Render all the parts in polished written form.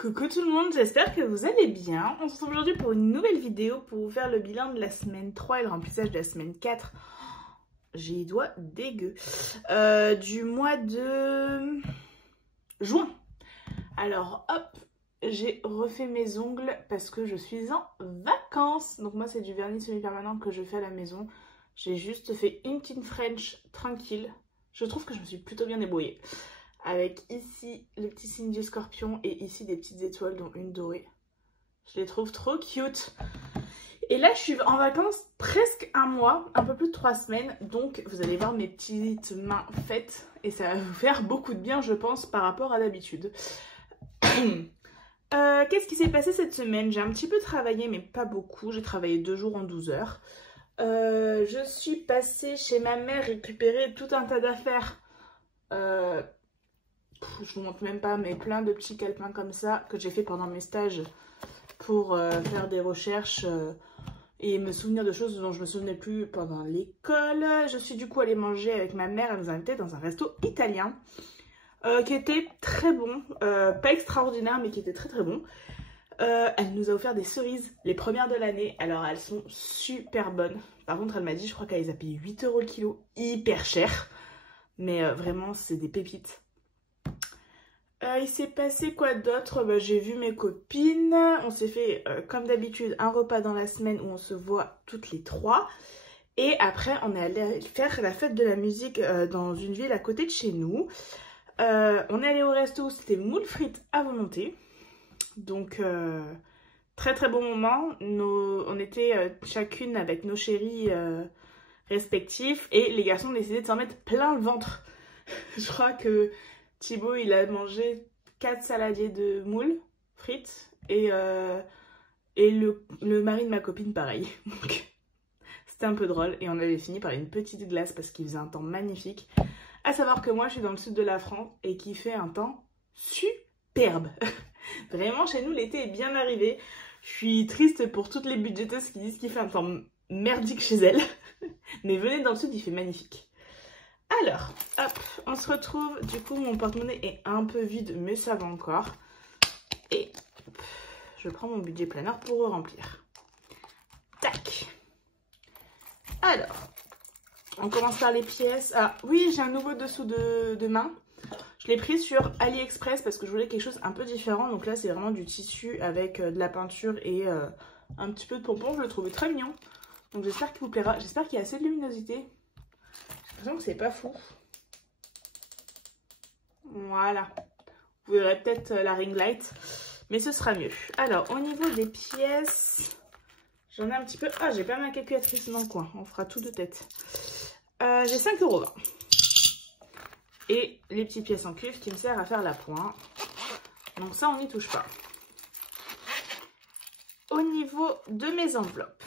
Coucou tout le monde, j'espère que vous allez bien. On se retrouve aujourd'hui pour une nouvelle vidéo pour vous faire le bilan de la semaine 3 et le remplissage de la semaine 4. J'ai les doigts dégueux. Du mois de juin. Alors hop, j'ai refait mes ongles parce que je suis en vacances. Donc moi c'est du vernis semi-permanent que je fais à la maison. J'ai juste fait une teint French tranquille. Je trouve que je me suis plutôt bien débrouillée. Avec ici le petit signe du scorpion et ici des petites étoiles dont une dorée. Je les trouve trop cute. Et là je suis en vacances presque un mois, un peu plus de 3 semaines. Donc vous allez voir mes petites mains faites. Et ça va vous faire beaucoup de bien je pense par rapport à d'habitude. Qu'est-ce qui s'est passé cette semaine? J'ai un petit peu travaillé mais pas beaucoup. J'ai travaillé 2 jours en 12 heures. Je suis passée chez ma mère récupérer tout un tas d'affaires. Je vous montre même pas, mais plein de petits calepins comme ça que j'ai fait pendant mes stages pour faire des recherches et me souvenir de choses dont je me souvenais plus pendant l'école. Je suis du coup allée manger avec ma mère, elle nous a invités dans un resto italien qui était très bon, pas extraordinaire mais qui était très très bon. Elle nous a offert des cerises, les premières de l'année, alors elles sont super bonnes. Par contre elle m'a dit, je crois qu'elle les a payées 8 € le kilo, hyper cher, mais vraiment c'est des pépites. Il s'est passé quoi d'autre? J'ai vu mes copines, on s'est fait comme d'habitude un repas dans la semaine où on se voit toutes les 3. Et après on est allé faire la fête de la musique dans une ville à côté de chez nous. On est allé au resto, c'était moules frites à volonté. Donc très très bon moment. On était chacune avec nos chéris respectifs et les garçons ont décidé de s'en mettre plein le ventre. Je crois que Thibaut il a mangé 4 saladiers de moules frites et le mari de ma copine pareil. C'était un peu drôle et on avait fini par une petite glace parce qu'il faisait un temps magnifique. À savoir que moi je suis dans le sud de la France et qu'il fait un temps superbe. Vraiment chez nous l'été est bien arrivé. Je suis triste pour toutes les budgéteuses qui disent qu'il fait un temps merdique chez elles. Mais venez dans le sud, il fait magnifique. Alors, hop, on se retrouve. Du coup, mon porte-monnaie est un peu vide, mais ça va encore. Et je prends mon budget planeur pour remplir. Tac. Alors, on commence par les pièces. Ah oui, j'ai un nouveau dessous de main. Je l'ai pris sur AliExpress parce que je voulais quelque chose un peu différent. Donc là, c'est vraiment du tissu avec de la peinture et un petit peu de pompon. Je le trouvais très mignon. Donc j'espère qu'il vous plaira. J'espère qu'il y a assez de luminosité. J'ai l'impression que c'est pas fou. Voilà. Vous verrez peut-être la ring light. Mais ce sera mieux. Alors, au niveau des pièces, j'en ai un petit peu. Ah, j'ai pas ma calculatrice dans le coin. On fera tout de tête. J'ai 5,20 €. Et les petites pièces en cuivre qui me servent à faire la pointe. Donc ça, on n'y touche pas. Au niveau de mes enveloppes.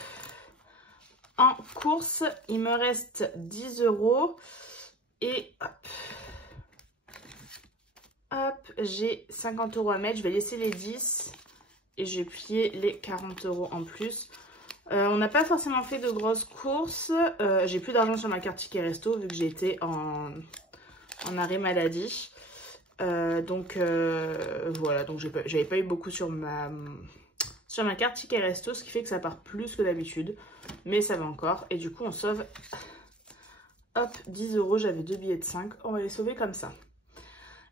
En course, il me reste 10 € et hop, j'ai 50 € à mettre. Je vais laisser les 10 et j'ai plié les 40 € en plus. On n'a pas forcément fait de grosses courses. J'ai plus d'argent sur ma carte ticket resto vu que j'ai été en arrêt maladie. Donc voilà, donc j'avais pas eu beaucoup sur ma carte ticket resto, ce qui fait que ça part plus que d'habitude, mais ça va encore. Et du coup on sauve, hop, 10 €, j'avais 2 billets de 5, on va les sauver comme ça.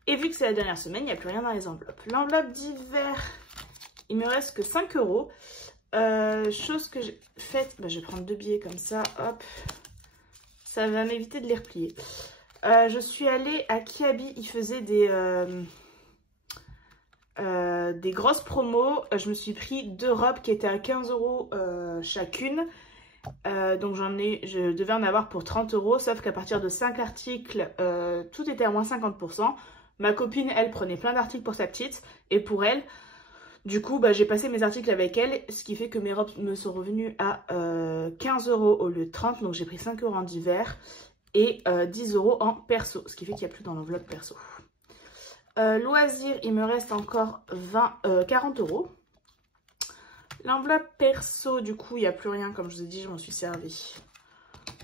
Et vu que c'est la dernière semaine, il n'y a plus rien dans les enveloppes. L'enveloppe d'hiver, il me reste que 5 €. Chose que j'ai faite, je vais prendre 2 billets comme ça, hop, ça va m'éviter de les replier. Je suis allée à Kiabi, ils faisaient des grosses promos. Je me suis pris 2 robes qui étaient à 15 € chacune. Donc je devais en avoir pour 30 €, sauf qu'à partir de 5 articles, tout était à moins 50%. Ma copine, elle, prenait plein d'articles pour sa petite et pour elle. Du coup, j'ai passé mes articles avec elle, ce qui fait que mes robes me sont revenues à 15 € au lieu de 30. Donc j'ai pris 5 € en d'hiver et 10 € en perso, ce qui fait qu'il n'y a plus dans l'enveloppe perso. Loisirs, il me reste encore 40 €. L'enveloppe perso, du coup, il n'y a plus rien, comme je vous ai dit, je m'en suis servi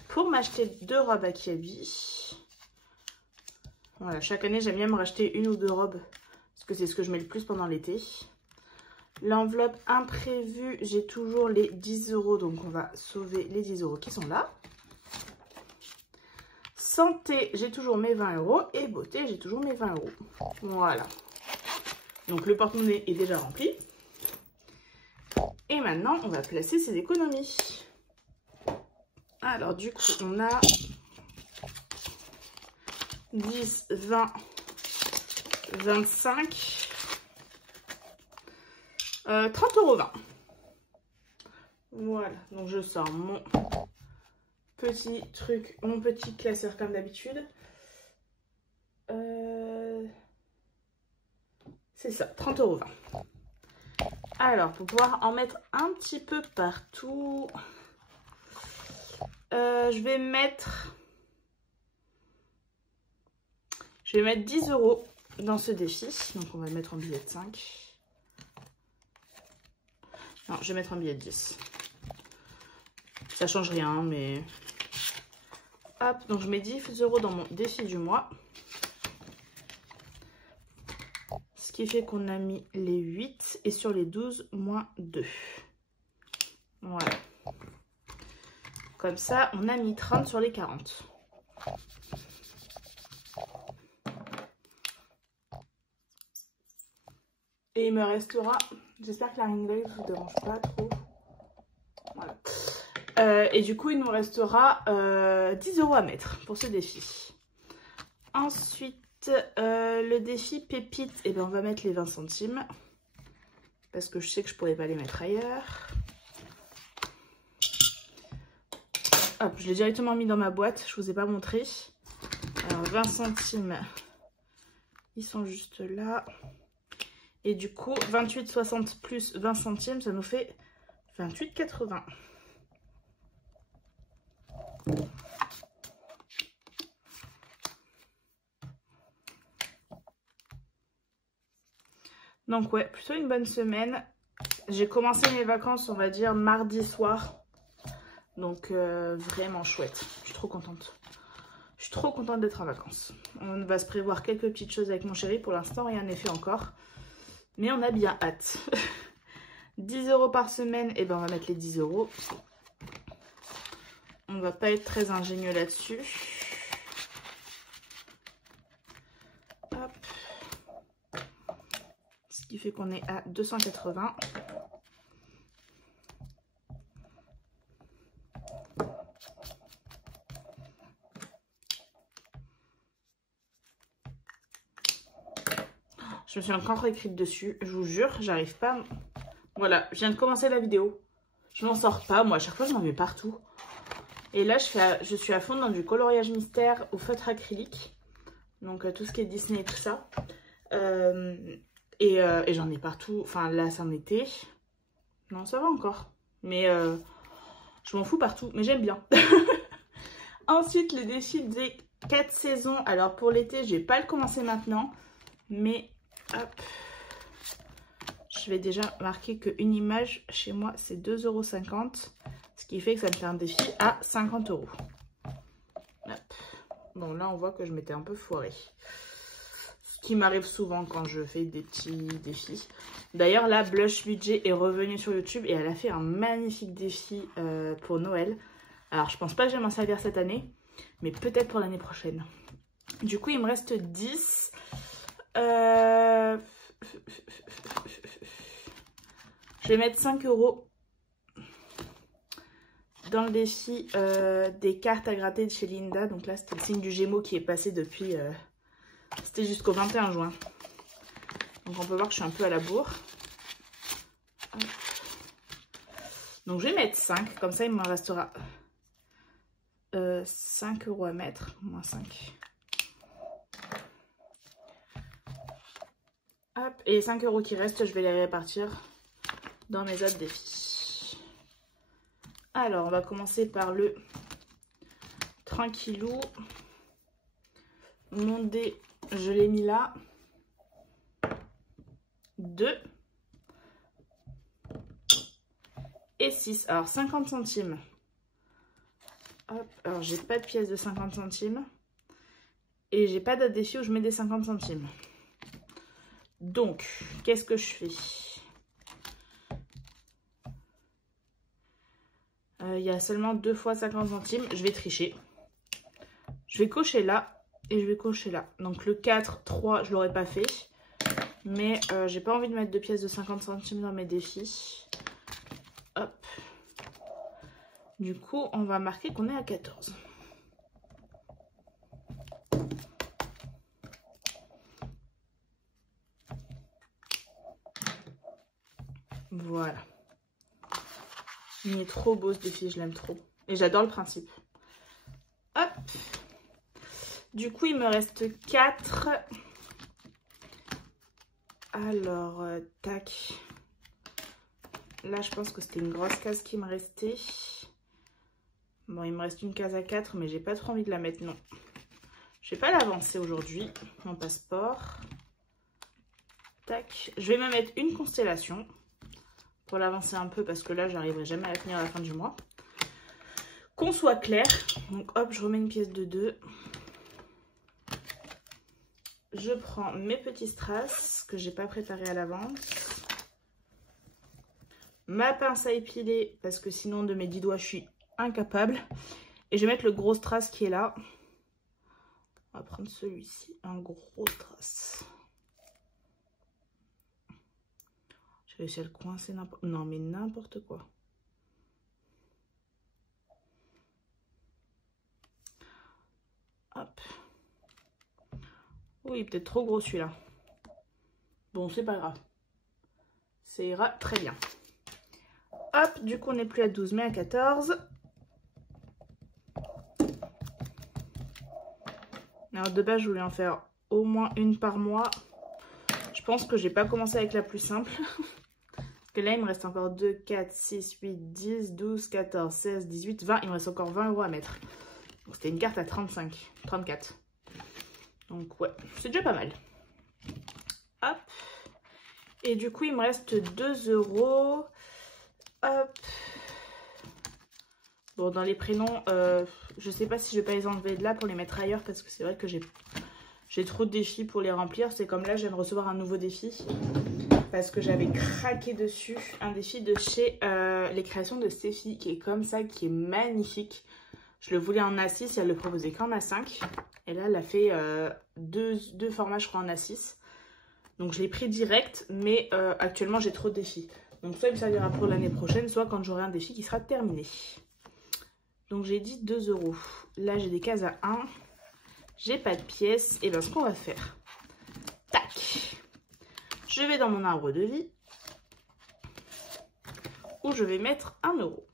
pour m'acheter 2 robes à Kiabi. Voilà, chaque année, j'aime bien me racheter 1 ou 2 robes, parce que c'est ce que je mets le plus pendant l'été. L'enveloppe imprévue, j'ai toujours les 10 €, donc on va sauver les 10 € qui sont là. Santé, j'ai toujours mes 20 €. Et beauté, j'ai toujours mes 20 €. Voilà. Donc le porte-monnaie est déjà rempli. Et maintenant, on va placer ses économies. Alors du coup, on a 10, 20, 25, 30,20 €. Voilà, donc je sors mon petit truc, mon petit classeur comme d'habitude. C'est ça, 30,20 €. Alors, pour pouvoir en mettre un petit peu partout, je vais mettre 10 € dans ce défi. Donc, on va le mettre en billet de 5. Non, je vais mettre un billet de 10. Ça change rien, mais... Hop, donc je mets 10 € dans mon défi du mois. Ce qui fait qu'on a mis les 8 et sur les 12, moins 2. Voilà. Comme ça, on a mis 30 sur les 40. Et il me restera... J'espère que la ring light ne vous dérange pas trop. Voilà. Et du coup, il nous restera 10 € à mettre pour ce défi. Ensuite, le défi pépite, eh ben, on va mettre les 20 centimes. Parce que je sais que je ne pourrais pas les mettre ailleurs. Hop, je l'ai directement mis dans ma boîte, je ne vous ai pas montré. Alors 20 centimes, ils sont juste là. Et du coup, 28,60 plus 20 centimes, ça nous fait 28,80. Donc ouais, plutôt une bonne semaine. J'ai commencé mes vacances, on va dire, mardi soir. Donc vraiment chouette. Je suis trop contente. Je suis trop contente d'être en vacances. On va se prévoir quelques petites choses avec mon chéri. Pour l'instant, rien n'est fait encore. Mais on a bien hâte. 10 € par semaine, et ben on va mettre les 10 €. On va pas être très ingénieux là-dessus. Hop. Ce qui fait qu'on est à 280. Je me suis encore écrite dessus, je vous jure, j'arrive pas. Voilà, je viens de commencer la vidéo. Je m'en sors pas, moi, à chaque fois je m'en mets partout. Et là, je suis à fond dans du coloriage mystère au feutre acrylique. Donc tout ce qui est Disney et tout ça. Et j'en ai partout. Enfin là, c'est en été. Non, ça va encore. Mais je m'en fous partout. Mais j'aime bien. Ensuite, le défi des 4 saisons. Alors pour l'été, je vais pas le commencer maintenant. Mais hop. Je vais déjà marquer qu'une image chez moi, c'est 2,50 €. Ce qui fait que ça me fait un défi à 50 €. Hop. Bon, là, on voit que je m'étais un peu foirée. Ce qui m'arrive souvent quand je fais des petits défis. D'ailleurs, là, Blush Budget est revenue sur YouTube et elle a fait un magnifique défi pour Noël. Alors, je pense pas que je vais m'en servir cette année, mais peut-être pour l'année prochaine. Du coup, il me reste 10. Je vais mettre 5 € dans le défi des cartes à gratter de chez Linda. Donc là, c'était le signe du Gémeaux qui est passé depuis... c'était jusqu'au 21 juin. Donc on peut voir que je suis un peu à la bourre. Hop. Donc je vais mettre 5. Comme ça, il me restera 5 € à mettre. Moins 5. Hop. Et les 5 € qui restent, je vais les répartir dans mes autres défis. Alors, on va commencer par le tranquillou. Mon dé, je l'ai mis là. 2. Et 6. Alors, 50 centimes. Hop. Alors, j'ai pas de pièce de 50 centimes. Et j'ai pas d'autre défi où je mets des 50 centimes. Donc, qu'est-ce que je fais? Il y a seulement 2 fois 50 centimes. Je vais tricher. Je vais cocher là et je vais cocher là. Donc le 4, 3, je ne l'aurais pas fait. Mais j'ai pas envie de mettre 2 pièces de 50 centimes dans mes défis. Hop. Du coup, on va marquer qu'on est à 14. Voilà. Il est trop beau ce défi, je l'aime trop. Et j'adore le principe. Hop. Du coup, il me reste 4. Alors, tac. Là, je pense que c'était une grosse case qui me restait. Bon, il me reste une case à 4, mais j'ai pas trop envie de la mettre, non. Je vais pas l'avancer aujourd'hui, mon passeport. Tac. Je vais me mettre une constellation pour l'avancer un peu parce que là, j'arriverai jamais à la finir à la fin du mois. Qu'on soit clair. Donc, hop, je remets une pièce de 2. Je prends mes petits strass que j'ai pas préparés à l'avance. Ma pince à épiler parce que sinon de mes 10 doigts, je suis incapable. Et je vais mettre le gros strass qui est là. On va prendre celui-ci, un gros strass. J'ai réussi à le coincer n'importe... Non, mais n'importe quoi. Hop. Oui, peut-être trop gros celui-là. Bon, c'est pas grave. Ça ira très bien. Hop, du coup, on n'est plus à 12, mais à 14. Alors, de base, je voulais en faire au moins une par mois. Je pense que j'ai pas commencé avec la plus simple. Parce que là, il me reste encore 2, 4, 6, 8, 10, 12, 14, 16, 18, 20. Il me reste encore 20 € à mettre. Donc, c'était une carte à 35, 34. Donc, ouais, c'est déjà pas mal. Hop. Et du coup, il me reste 2 €. Hop. Bon, dans les prénoms, je sais pas si je vais pas les enlever de là pour les mettre ailleurs. Parce que c'est vrai que j'ai trop de défis pour les remplir. C'est comme là, je viens de recevoir un nouveau défi. Parce que j'avais craqué dessus. Un défi de chez Les Créations de Stéphie. Qui est comme ça, qui est magnifique. Je le voulais en A6 et elle le proposait qu'en A5. Et là, elle a fait deux formats, je crois, en A6. Donc, je l'ai pris direct. Mais actuellement, j'ai trop de défis. Donc, soit il me servira pour l'année prochaine, soit quand j'aurai un défi qui sera terminé. Donc, j'ai dit 2 €. Là, j'ai des cases à 1. J'ai pas de pièces. Et bien, ce qu'on va faire. Tac. Je vais dans mon arbre de vie. Où je vais mettre 1 €.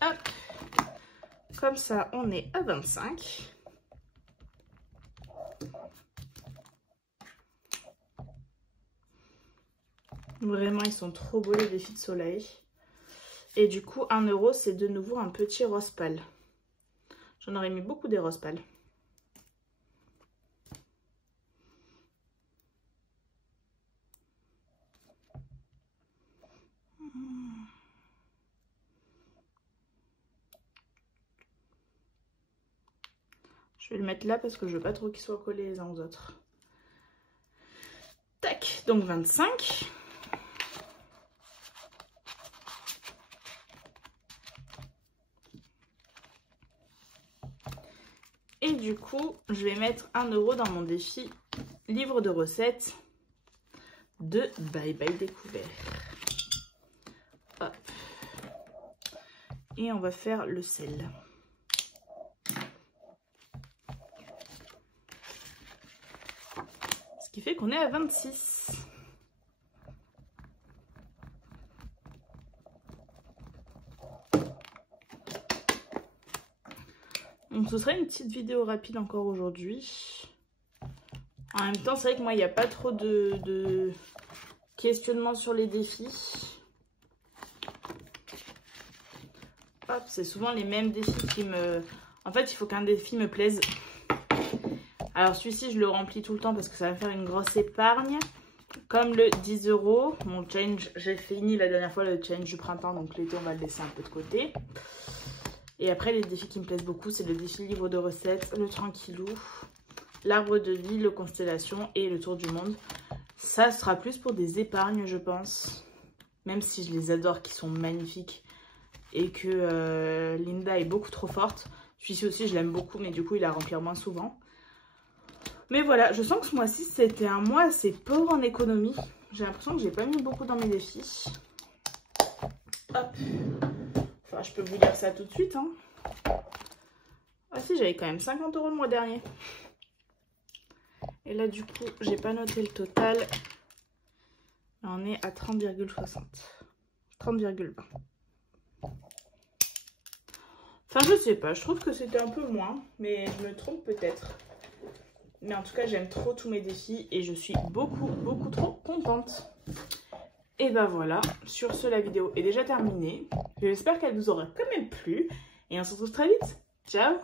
Hop. Comme ça, on est à 25. Vraiment, ils sont trop beaux les défis de soleil. Et du coup, 1 €, c'est de nouveau un petit rose pâle. J'en aurais mis beaucoup des roses pâles. Je vais le mettre là parce que je veux pas trop qu'ils soient collés les uns aux autres. Tac, donc 25. Et du coup, je vais mettre 1 € dans mon défi livre de recettes de Bye Bye Découvert. Hop. Et on va faire le sel. Ce qui fait qu'on est à 26. Donc ce serait une petite vidéo rapide encore aujourd'hui. En même temps, c'est vrai que moi, il n'y a pas trop de questionnements sur les défis. Hop, c'est souvent les mêmes défis qui me... En fait, il faut qu'un défi me plaise. Alors celui-ci, je le remplis tout le temps parce que ça va me faire une grosse épargne. Comme le 10 €. Mon challenge, j'ai fini la dernière fois le challenge du printemps. Donc l'été, on va le laisser un peu de côté. Et après, les défis qui me plaisent beaucoup, c'est le défi livre de recettes, le tranquillou, l'arbre de vie, le constellation et le tour du monde. Ça sera plus pour des épargnes, je pense. Même si je les adore, qui sont magnifiques. Et que Linda est beaucoup trop forte. Celui-ci aussi, je l'aime beaucoup, mais du coup, il la remplir moins souvent. Mais voilà, je sens que ce mois-ci, c'était un mois assez pauvre en économie. J'ai l'impression que j'ai pas mis beaucoup dans mes défis. Hop. Enfin, je peux vous dire ça tout de suite, hein. Ah si, j'avais quand même 50 € le mois dernier. Et là, du coup, j'ai pas noté le total. On est à 30,60. 30,20. Enfin, je sais pas, je trouve que c'était un peu moins, mais je me trompe peut-être. Mais en tout cas, j'aime trop tous mes défis et je suis beaucoup trop contente. Et ben voilà, sur ce, la vidéo est déjà terminée. J'espère qu'elle vous aura quand même plu. Et on se retrouve très vite. Ciao!